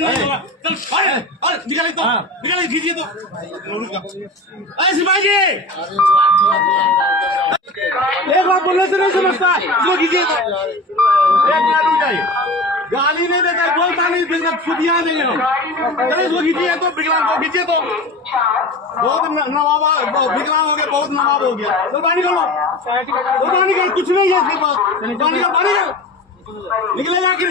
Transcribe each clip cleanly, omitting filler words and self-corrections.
चल अरे निकालिए तो निकालिए खींचिए तो अरे सिपाही जी एक बात बोलने से नहीं समझता इसको खींचिए तो एक मिनट रुक जाइए गाली नहीं देता बोलता नहीं फिर खुदियाँ देंगे हम अरे इसको खींचिए तो विकलांग को खींचिए तो बहुत नवाबा विकलांग हो गया बहुत नवाब हो गया तो पानी करो पानी कर कुछ नहीं है इसके पास पानी का निकलेगा कि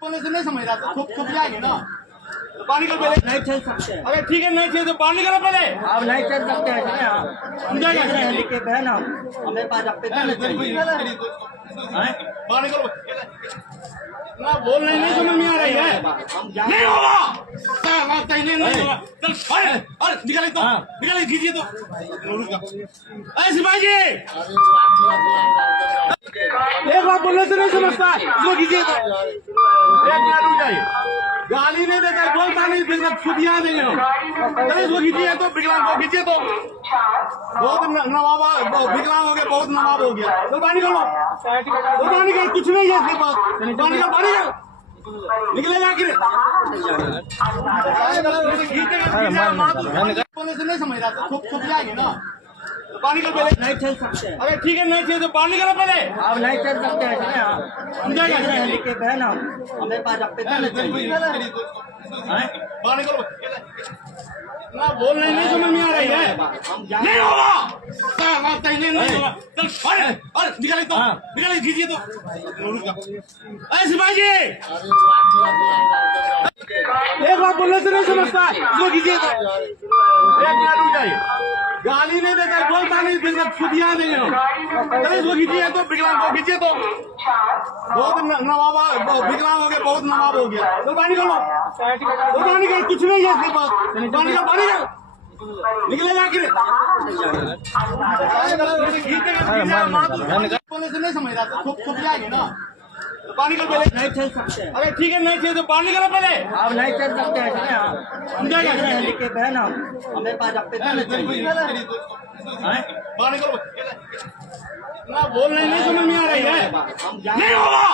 बोलने से नहीं समझ रहा तो छुप जाएगी ना पानी का पहले नहीं चल सकते। अरे ठीक है नहीं चाहिए तो पानी करो पहले आप नहीं चल सकते हैं लेके बहन हमें पास आप पानी करो ना बोल नहीं समझ में आ रही है नहीं होगा नहीं होगा चल अरे निकालिए तो निकालिए खींचिए तो अरे सिपाही जी एक बात बोलने से नहीं समझता इसको खींचिए तो एक मिनट रुक जाइए गाली नहीं देता बोलता नहीं फिर खुदियाँ देंगे हम अरे इसको खींचिए तो विकलांग को खींचिए तो बहुत नवाबा विकलांग हो गया बहुत नवाब हो गया तो पानी करो पानी कर कुछ नहीं है इसके पास पानी का निकलेगा कि बोलने से नहीं समझ रहा तो छुप जाएगी ना पानी का पहले नहीं चल सकते। अरे ठीक है नहीं चाहिए तो पानी करो पहले आप नहीं चल सकते हैं लेके बहन हमें पास आप पानी करो ना बोल नहीं समझ में आ रही है नहीं होगा नहीं होगा चल अरे निकालिए तो निकालिए खींचिए तो अरे सिपाही जी एक बात बोलने से नहीं समझता इसको खींचिए तो एक मिनट रुक जाइए गाली नहीं देता बोलता नहीं फिर खुदियाँ देंगे हम अरे इसको खींचिए तो विकलांग को खींचिए तो बहुत नवाबा विकलांग हो गया बहुत नवाब हो गया तो पानी करो पानी कर कुछ नहीं है इसके पास पानी का निकलेगा कि बोलने से नहीं समझ रहा तो छुप जाएगी ना पानी का पहले नहीं चल सकते। अरे ठीक है नहीं चाहिए तो पानी करो पहले आप नहीं चल सकते हैं लेके बहन हमें पास आप पानी करो ना बोल नहीं समझ में आ रही है नहीं होगा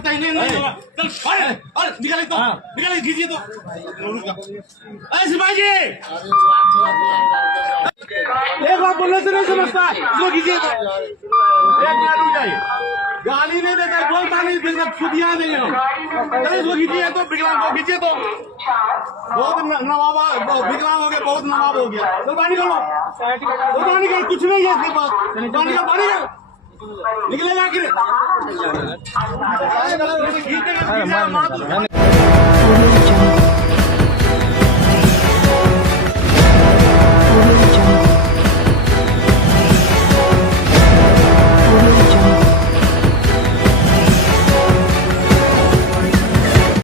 नहीं होगा चल अरे निकालिए तो निकालिए खींचिए तो अरे सिपाही जी एक बात बोलने से नहीं समझता इसको खींचिए तो एक मिनट रुक जाइए गाली नहीं देता बोलता नहीं फिर खुदियाँ देंगे हम अरे इसको खींचिए तो विकलांग को खींचिए तो बहुत नवाबा विकलांग हो गया बहुत नवाब हो गया तो पानी करो पानी कर कुछ नहीं है इसके पास पानी का निकलेगा कि